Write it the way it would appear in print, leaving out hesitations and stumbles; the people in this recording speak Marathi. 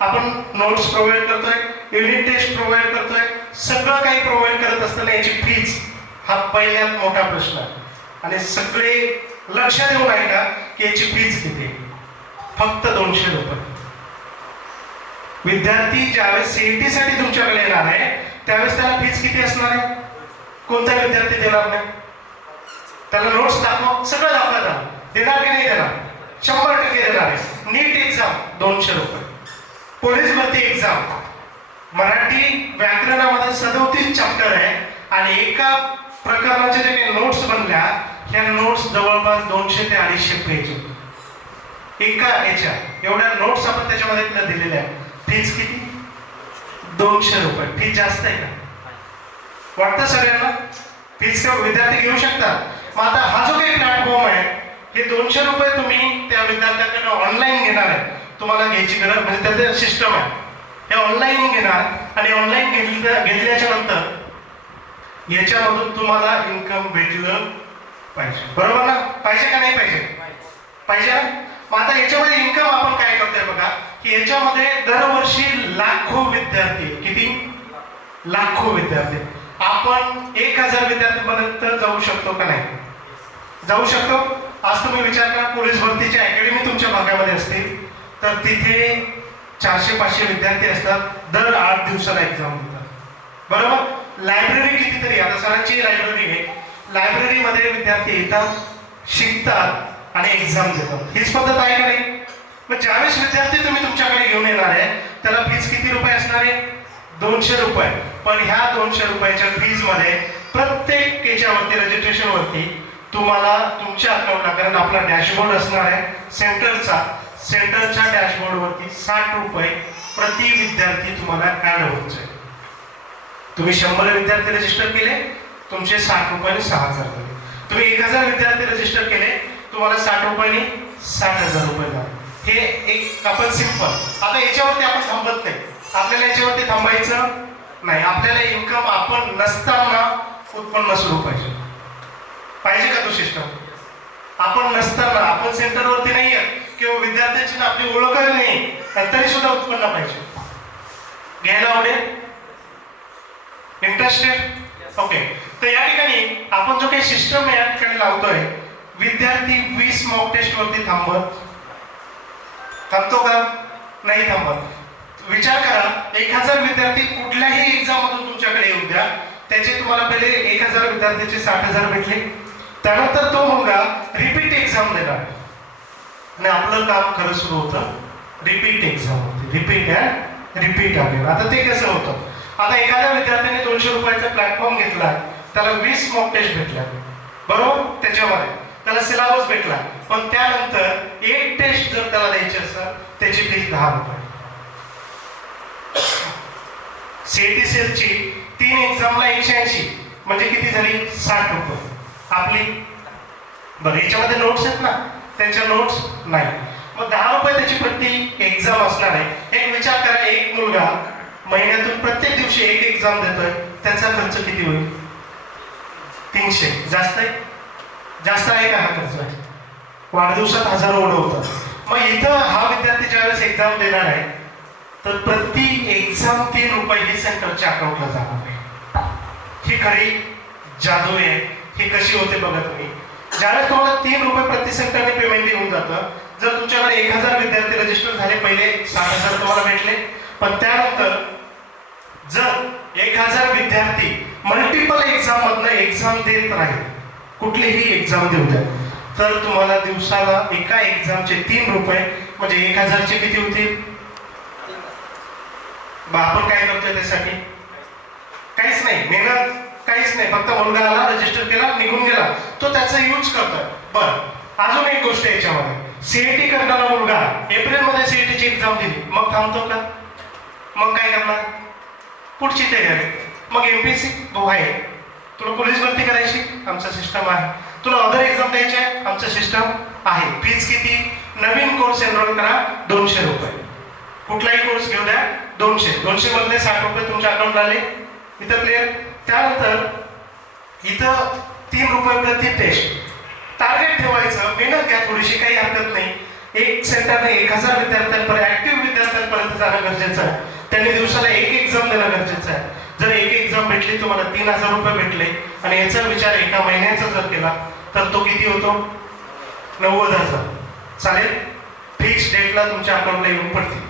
आपण नोट्स प्रोव्हाइड करतोय, युनिट टेस्ट प्रोव्हाइड करतोय, सगळं काही प्रोव्हाइड करत असताना याची फीज हा पहिल्यात मोठा प्रश्न आहे. आणि सगळे लक्ष देऊन ऐका की याची फीज किती आहे. फक्त 200 रुपये. विद्यार्थी ज्यावेळेस सीईटी साठी तुमच्याकडे येणार आहे त्यावेळेस त्याला फीज किती असणार आहे? कोणता विद्यार्थी देणार नाही? त्याला नोट्स दाखव, सगळं दाखवतात, देणार की नाही देणार? 100% देणार आहे. नीट एक्झाम 200 रुपये. पोलीस भरती एक्झाम मराठी व्याकरणामध्ये 37 चॅप्टर आहे आणि एका प्रकरणाचे जे काही नोट्स बनल्या ह्या नोट्स जवळपास 200 ते 250 पेज एका याच्या एवढ्या नोट्स आपण त्याच्यामध्ये दिलेल्या आहेत. फीज किती? 200 रुपये. फीज जास्त आहे का? वाटतं सगळ्यांना? फीज का विद्यार्थी घेऊ शकतात. मग आता हा जो काही प्लॅटफॉर्म आहे हे 200 रुपये तुम्ही त्या विद्यार्थ्याकडे ऑनलाईन घेणार आहे. तुम्हाला घ्यायची गरज म्हणजे त्याचं सिस्टम आहे. हे ऑनलाईन घेणार आणि ऑनलाईन घेतल्याच्या नंतर याच्यामधून तुम्हाला इन्कम भेटलं पाहिजे. बरोबर ना? पाहिजे का नाही पाहिजे? पाहिजे ना? मग आता याच्यामध्ये इन्कम आपण काय करतोय बघा की याच्यामध्ये दरवर्षी लाखो विद्यार्थी, किती लाखो विद्यार्थी, आपण 1000 विद्यार्थ्यांपर्यंत जाऊ शकतो का नाही? जाऊ शकतो. आज तुम्ही विचार करा, पोलीस भरतीची अकॅडमी तुमच्या भागामध्ये असतील तर तिथे 400-500 विद्यार्थी असतात. दर 8 दिवसाला एक्झाम देतात. बरोबर? लायब्ररी कितीतरी, आता सरांची लायब्ररी आहे, लायब्ररीमध्ये विद्यार्थी येतात, शिकतात आणि एक्झाम देतात. हीच पद्धत आहे का नाही? मग ज्यावेळेस विद्यार्थी तुम्ही तुमच्याकडे घेऊन येणार आहे त्याला फीज किती रुपये असणार आहे? 200 रुपये. पण ह्या 200 रुपयाच्या फीज मध्ये प्रत्येक याच्यावरती रजिस्ट्रेशन वरती तुम्हाला तुमच्या अकाउंटला, कारण आपला डॅशबोर्ड असणार आहे सेंटरच्या डॅशबोर्ड वरती 60 रुपये प्रति विद्यार्थी तुम्हाला ऍड होत जाईल. तुम्ही 100 विद्यार्थी रजिस्टर केले तुमचे 60 रुपयांनी 6000 झाले. तुम्ही 1000 विद्यार्थी रजिस्टर केले तुम्हाला 60 रुपयांनी 60,000 रुपये झाले. हे एक आपण सिंपल. आता याच्यावरती आपण थांबत नाही. आपल्याला याच्यावरती थांबायचं नाही. आपल्याला इन्कम आपण नसताना उत्पन्न सुरू पाहिजे. पाहिजे का तो सिस्टम? आपण नसताना, आपण सेंटरवरती नाही आहे किंवा विद्यार्थ्यांची आपली ओळख नाही तरी सुद्धा उत्पन्न पाहिजे. घ्यायला आवडेल? इंटरेस्टेड? ओके. तर या ठिकाणी आपण जो काही सिस्टम या ठिकाणी लावतोय, विद्यार्थी 20 मॉक टेस्ट वरती थांबतो का? नाही थांबत. विचार करा, 1000 विद्यार्थी कुठल्याही एक्झाम मधून तुमच्याकडे येऊ द्या, त्याचे तुम्हाला पहिले 1000 विद्यार्थ्याचे 60,000 भेटले. त्यानंतर तो मुलगा रिपीट एक्झाम देणार आणि आपलं काम खरं सुरू होतं. रिपीट एक्झाम होती, रिपीट आले. आता ते कसं होतं? आता एखाद्या विद्यार्थ्याने 200 रुपयाचा प्लॅटफॉर्म घेतला, त्याला 20 मॉक टेस्ट भेटल्या, बरोबर? त्याच्यामध्ये त्याला सिलेबस भेटला, पण त्यानंतर एक टेस्ट जर त्याला द्यायची असेल त्याची फीस 10 रुपये. सीईटी सेलची 3 एक्झामला 180 म्हणजे किती झाली? 60 रुपये आपली. बरं, याच्यामध्ये नोट्स आहेत ना, त्यांच्या नोट्स नाही. मग 10 रुपये त्याची प्रति एक्झाम असणार आहे. एक विचार करा, एक मुलगा महिन्यातून प्रत्येक दिवशी एक एक्झाम देतोय, त्याचा खर्च किती होईल? 300. जास्त आहे? जास्त आहे का हा खर्च? आहे. वाढदिवसात हजारो उडवतात. मग इथं हा विद्यार्थी ज्यावेळेस एक्झाम देणार आहे तर प्रति एक्झाम 3 रुपये ही सेंटरच्या अकाउंटला जाणार आहे. ही खरी जादू आहे. ही कशी होते बघा तुम्ही. ज्यावेळेस तुम्हाला 3 रुपये प्रति सेंटरने पेमेंट येऊन जातं, जर तुमच्याकडे 1000 विद्यार्थी रजिस्टर झाले, पहिले 60,000 तुम्हाला भेटले, पण त्यानंतर जर 1000 विद्यार्थी मल्टिपल एक्झाम मधनं एक्झाम देत राहील, कुठलीही एक्झाम देऊ द्या, तर तुम्हाला दिवसाला एका एक्झामचे 3 रुपये म्हणजे 1000चे किती होतील? आपण काय करतोय त्यासाठी? काहीच नाही, मेहनत काहीच नाही. फक्त मुलगा आला, रजिस्टर केला, निघून गेला, तो त्याचा यूज करतोय. बरं, अजून एक गोष्ट याच्यामध्ये, सीईटी करणारा मुलगा एप्रिलमध्ये सीईटीची एक्झाम दिली, मग थांबतो का? मग काय करणार? पुढची तयारी. मग एमपीएससी आहे, तुला पोलीस भरती करायची, आमचा सिस्टम आहे. तुला अदर एक्झाम द्यायची आहे, आमचं सिस्टम आहे. फीज किती? नवीन कोर्स एनरोल करा 200 रुपये. कुठलाही कोर्स घेऊ द्या 200 मधले 60 रुपये तुमच्या अकाउंटला आले. इथं क्लिअर? त्यानंतर इथं 3 रुपये प्रति टेस्ट. टार्गेट ठेवायचं, मेहनत घ्या थोडीशी, काही हरकत नाही. एक सेंटरने 1000 विद्यार्थ्यांपर्यंत ऍक्टिव्ह विद्यार्थ्यांपर्यंत जाणं गरजेचं आहे. त्यांनी दिवसाला एक एक्झाम देणं गरजेचं आहे. जर एक एक्झाम भेटली तुम्हाला 3000 रुपये भेटले आणि याचा विचार एका महिन्याचा जर केला तर तो किती होतो? 90,000. चालेल? फिक्स डेटला तुमच्या अकाउंटला येऊन पडतील.